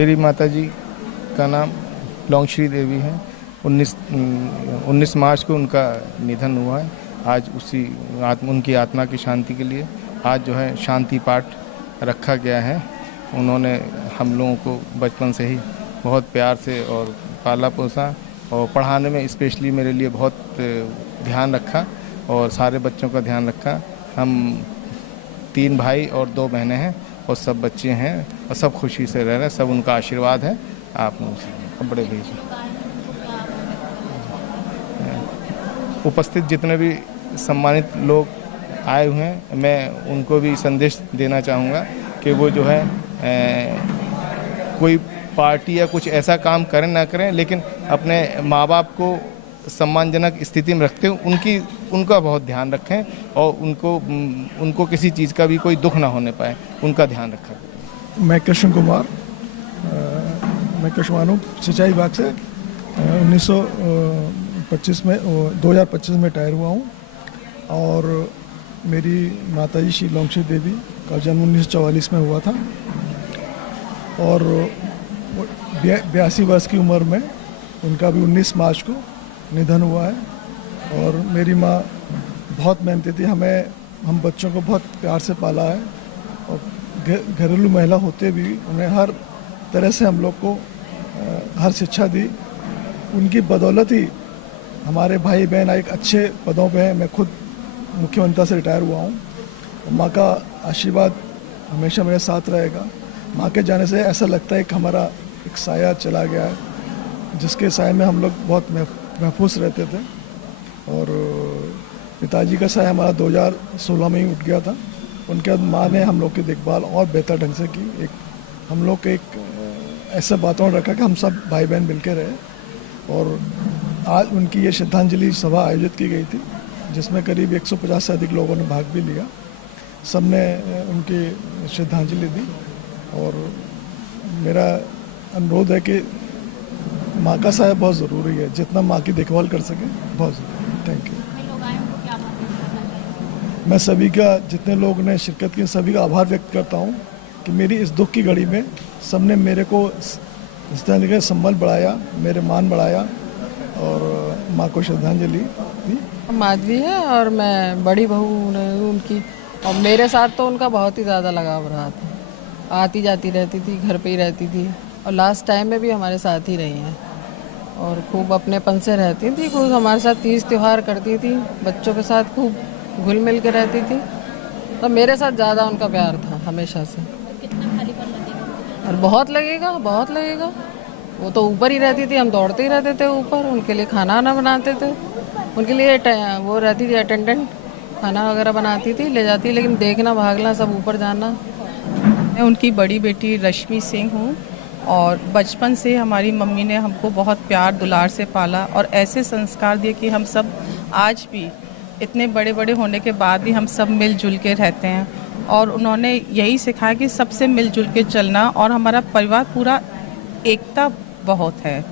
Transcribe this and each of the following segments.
मेरी माताजी का नाम लौंगश्री देवी है। 19 मार्च को उनका निधन हुआ है। आज उनकी आत्मा की शांति के लिए आज जो है शांति पाठ रखा गया है। उन्होंने हम लोगों को बचपन से ही बहुत प्यार से और पाला पोसा और पढ़ाने में स्पेशली मेरे लिए बहुत ध्यान रखा और सारे बच्चों का ध्यान रखा। हम 3 भाई और 2 बहनें हैं और सब बच्चे हैं और सब खुशी से रह रहे हैं। सब उनका आशीर्वाद है। आप बड़े भेजिए। उपस्थित जितने भी सम्मानित लोग आए हुए हैं, मैं उनको भी संदेश देना चाहूँगा कि वो जो है कोई पार्टी या कुछ ऐसा काम करें ना करें, लेकिन अपने माँ बाप को सम्मानजनक स्थिति में रखते हुए उनका बहुत ध्यान रखें और उनको किसी चीज़ का भी कोई दुख ना होने पाए, उनका ध्यान रखें। मैं कृष्ण कुमार, मैं कृष्णवानु सिंचाई विभाग से 2025 में रिटायर हुआ हूँ और मेरी माताजी श्री लौंगश्री देवी का जन्म 1944 में हुआ था और 82 वर्ष की उम्र में उनका भी 19 मार्च को निधन हुआ है। और मेरी माँ बहुत मेहनती थी, हम बच्चों को बहुत प्यार से पाला है और घरेलू महिला होते भी उन्हें हर तरह से हम लोग को हर शिक्षा दी। उनकी बदौलत ही हमारे भाई बहन एक अच्छे पदों पे हैं। मैं खुद मुख्यमंत्री से रिटायर हुआ हूँ। माँ का आशीर्वाद हमेशा मेरे साथ रहेगा। माँ के जाने से ऐसा लगता है कि हमारा एक साया चला गया है, जिसके साए में हम लोग बहुत महफूज रहते थे। और पिताजी का साया हमारा 2016 में ही उठ गया था। उनके बाद माँ ने हम लोग की देखभाल और बेहतर ढंग से की। हम लोग के एक ऐसा वातावरण रखा कि हम सब भाई बहन मिलकर रहे। और आज उनकी ये श्रद्धांजलि सभा आयोजित की गई थी, जिसमें करीब 150 से अधिक लोगों ने भाग भी लिया। सबने उनकी श्रद्धांजलि दी और मेरा अनुरोध है कि माँ का साया बहुत ज़रूरी है, जितना माँ की देखभाल कर सके बहुत ज़रूरी है। Thank you. मैं सभी का, जितने लोग ने शिरकत की, सभी का आभार व्यक्त करता हूँ कि मेरी इस दुख की घड़ी में सबने मेरे को इस तरह का संबल बढ़ाया, मेरे मान बढ़ाया और माँ को श्रद्धांजलि दी। माधवी है और मैं बड़ी बहू हूँ उनकी, और मेरे साथ तो उनका बहुत ही ज़्यादा लगाव रहा था। आती जाती रहती थी, घर पे ही रहती थी और लास्ट टाइम में भी हमारे साथ ही रही हैं और खूब अपनेपन से रहती थी। खूब हमारे साथ तीज त्यौहार करती थी, बच्चों के साथ खूब घुल मिल के रहती थी। तो मेरे साथ ज़्यादा उनका प्यार था हमेशा से। और बहुत लगेगा, बहुत लगेगा। वो तो ऊपर ही रहती थी, हम दौड़ते ही रहते थे ऊपर। उनके लिए खाना ना बनाते थे, उनके लिए वो रहती थी अटेंडेंट, खाना वगैरह बनाती थी, ले जाती। लेकिन देखना, भागना, सब ऊपर जाना। मैं उनकी बड़ी बेटी रश्मि सिंह हूँ और बचपन से हमारी मम्मी ने हमको बहुत प्यार दुलार से पाला और ऐसे संस्कार दिए कि हम सब आज भी इतने बड़े बड़े होने के बाद भी हम सब मिलजुल के रहते हैं। और उन्होंने यही सिखाया कि सबसे मिलजुल के चलना, और हमारा परिवार पूरा एकता बहुत है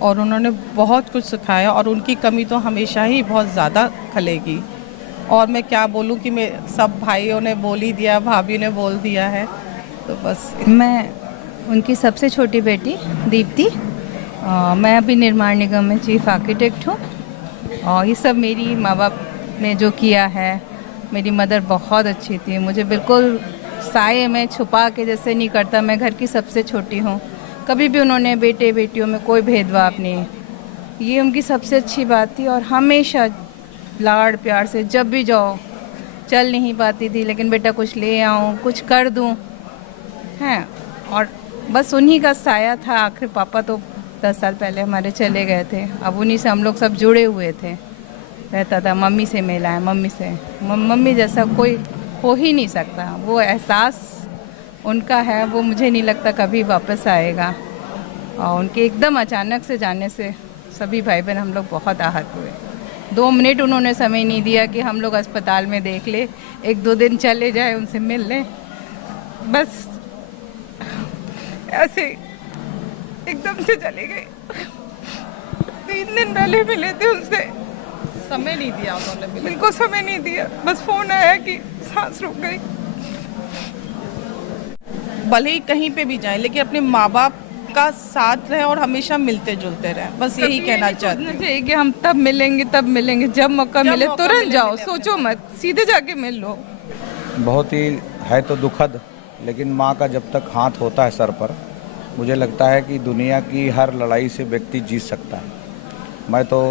और उन्होंने बहुत कुछ सिखाया और उनकी कमी तो हमेशा ही बहुत ज़्यादा खलेगी। और मैं क्या बोलूँ कि मैं सब भाइयों ने बोल ही दिया, भाभी ने बोल दिया है, तो बस। मैं उनकी सबसे छोटी बेटी दीप्ति, मैं अभी निर्माण निगम में चीफ आर्किटेक्ट हूँ। और ये सब मेरी माँ बाप ने जो किया है। मेरी मदर बहुत अच्छी थी, मुझे बिल्कुल साये में छुपा के जैसे नहीं करता। मैं घर की सबसे छोटी हूँ, कभी भी उन्होंने बेटे बेटियों में कोई भेदभाव नहीं, ये उनकी सबसे अच्छी बात थी। और हमेशा लाड़ प्यार से, जब भी जाओ, चल नहीं पाती थी लेकिन बेटा कुछ ले आऊँ, कुछ कर दूँ, हैं। और बस उन्हीं का साया था। आखिर पापा तो 10 साल पहले हमारे चले गए थे, अब उन्हीं से हम लोग सब जुड़े हुए थे। रहता था मम्मी से मिला है, मम्मी से, मम्मी जैसा कोई हो ही नहीं सकता। वो एहसास उनका है, वो मुझे नहीं लगता कभी वापस आएगा। और उनके एकदम अचानक से जाने से सभी भाई बहन हम लोग बहुत आहत हुए। 2 मिनट उन्होंने समय नहीं दिया कि हम लोग अस्पताल में देख ले, 1-2 दिन चले जाए, उनसे मिल लें। बस ऐसे एकदम से चले गए। 3 दिन पहले मिले थे उनसे, समय नहीं दिया उन्होंने, बिल्कुल समय नहीं दिया। बस फ़ोन आया कि सांस रुक गई। भले ही कहीं पे भी जाए लेकिन अपने माँ बाप सबका साथ रहे और हमेशा मिलते जुलते रहें, बस यही कहना चाहती हूँ। चाहिए कि हम तब मिलेंगे जब मौका मिले तुरंत जाओ, सोचो मत, सीधे जाके मिल लो। बहुत ही है तो दुखद, लेकिन माँ का जब तक हाथ होता है सर पर, मुझे लगता है कि दुनिया की हर लड़ाई से व्यक्ति जीत सकता है। मैं तो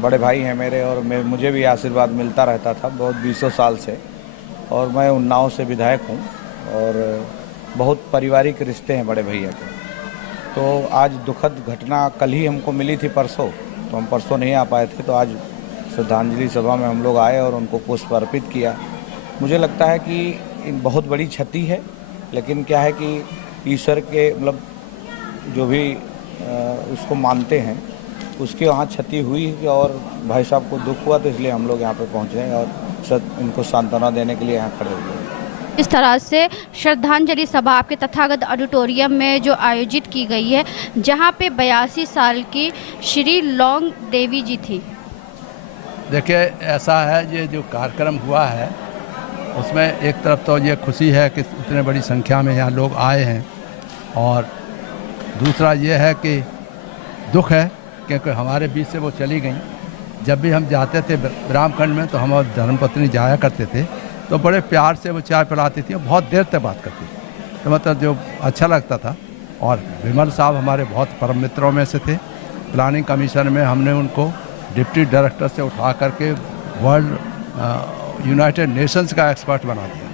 बड़े भाई हैं मेरे, और मुझे भी आशीर्वाद मिलता रहता था बहुत 20 साल से, और मैं उन्नाव से विधायक हूँ और बहुत पारिवारिक रिश्ते हैं बड़े भैया के। तो आज दुखद घटना कल ही हमको मिली थी, परसों, तो हम परसों नहीं आ पाए थे, तो आज श्रद्धांजलि सभा में हम लोग आए और उनको पुष्प अर्पित किया। मुझे लगता है कि बहुत बड़ी क्षति है, लेकिन क्या है कि ईश्वर के मतलब जो भी उसको मानते हैं उसके वहाँ क्षति हुई, और भाई साहब को दुख हुआ, तो इसलिए हम लोग यहाँ पे पहुँचे हैं और इनको सांत्वना देने के लिए यहाँ खड़े हुए हैं। इस तरह से श्रद्धांजलि सभा आपके तथागत ऑडिटोरियम में जो आयोजित की गई है, जहाँ पे 82 साल की श्री लौंग देवी जी थी। देखिए, ऐसा है, ये जो कार्यक्रम हुआ है उसमें एक तरफ तो ये खुशी है कि इतने बड़ी संख्या में यहाँ लोग आए हैं, और दूसरा ये है कि दुख है क्योंकि हमारे बीच से वो चली गई। जब भी हम जाते थे ब्राह्मखंड में तो हम और धर्मपत्नी जाया करते थे, तो बड़े प्यार से वो चाय पिलाती थी और बहुत देर तक बात करती थी, तो मतलब जो अच्छा लगता था। और विमल साहब हमारे बहुत परम मित्रों में से थे। प्लानिंग कमीशन में हमने उनको डिप्टी डायरेक्टर से उठा करके वर्ल्ड यूनाइटेड नेशंस का एक्सपर्ट बना दिया।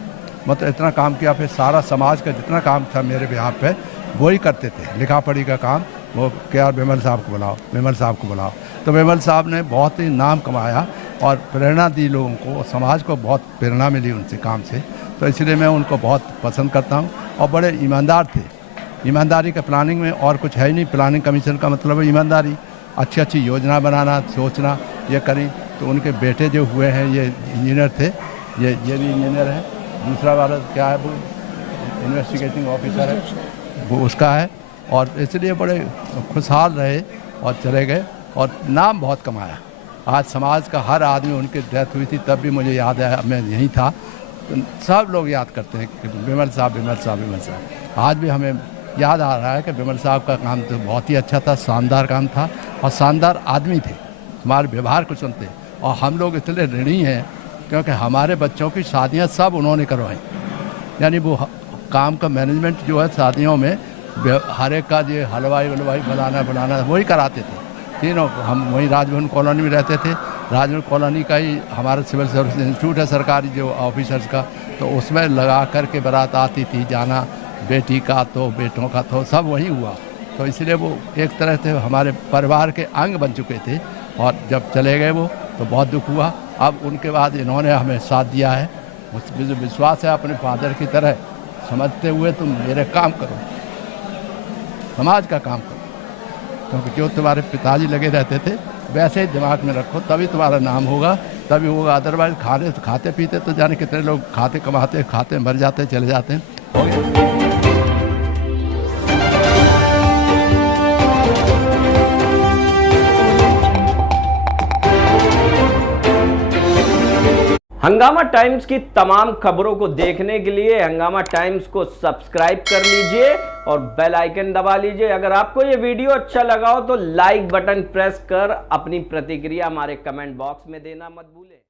मतलब इतना काम किया। फिर सारा समाज का जितना काम था मेरे बिहार पे वही करते थे। लिखा पढ़ी का काम वो क्या, विमल साहब को बुलाओ, विमल साहब को बुलाओ। तो विमल साहब ने बहुत ही नाम कमाया और प्रेरणा दी लोगों को, समाज को बहुत प्रेरणा मिली उनसे काम से। तो इसलिए मैं उनको बहुत पसंद करता हूँ। और बड़े ईमानदार थे। ईमानदारी का प्लानिंग में और कुछ है ही नहीं। प्लानिंग कमीशन का मतलब है ईमानदारी, अच्छी अच्छी योजना बनाना, सोचना, ये करें। तो उनके बेटे जो हुए हैं ये इंजीनियर थे, ये भी इंजीनियर है। दूसरा वाला क्या है, वो इन्वेस्टिगेटिंग ऑफिसर है, वो उसका है। और इसलिए बड़े खुशहाल रहे और चले गए और नाम बहुत कमाया। आज समाज का हर आदमी, उनकी डेथ हुई थी तब भी मुझे याद है, मैं यहीं था, तो सब लोग याद करते हैं कि विमल साहब, विमल साहब, विमल साहब। आज भी हमें याद आ रहा है कि विमल साहब का काम तो बहुत ही अच्छा था, शानदार काम था और शानदार आदमी थे, हमारे व्यवहार को सुनते। और हम लोग इतने ऋणी हैं क्योंकि हमारे बच्चों की शादियां सब उन्होंने करवाई। यानी वो काम का मैनेजमेंट जो है शादियों में, हर एक का ये हलवाई वलवाई बनाना वही कराते थे तीनों। हम वहीं राजभवन कॉलोनी में रहते थे। राजभवन कॉलोनी का ही हमारा सिविल सर्विस इंस्टीट्यूट है सरकारी जो ऑफिसर्स का, तो उसमें लगा करके बारात आती थी, जाना बेटी का तो बेटों का तो सब वहीं हुआ। तो इसलिए वो एक तरह से हमारे परिवार के अंग बन चुके थे। और जब चले गए वो तो बहुत दुख हुआ। अब उनके बाद इन्होंने हमें साथ दिया है। मुझे विश्वास है अपने फादर की तरह समझते हुए तुम मेरे काम करो, समाज का काम करो, क्योंकि जो तुम्हारे पिताजी लगे रहते थे वैसे ही दिमाग में रखो, तभी तुम्हारा नाम होगा, तभी होगा। अदरवाइज खाते पीते तो जाने कितने लोग खाते कमाते खाते मर जाते चले जाते हैं। हो गया। हंगामा टाइम्स की तमाम खबरों को देखने के लिए हंगामा टाइम्स को सब्सक्राइब कर लीजिए और बेल आइकन दबा लीजिए। अगर आपको ये वीडियो अच्छा लगा हो तो लाइक बटन प्रेस कर अपनी प्रतिक्रिया हमारे कमेंट बॉक्स में देना मत भूलें।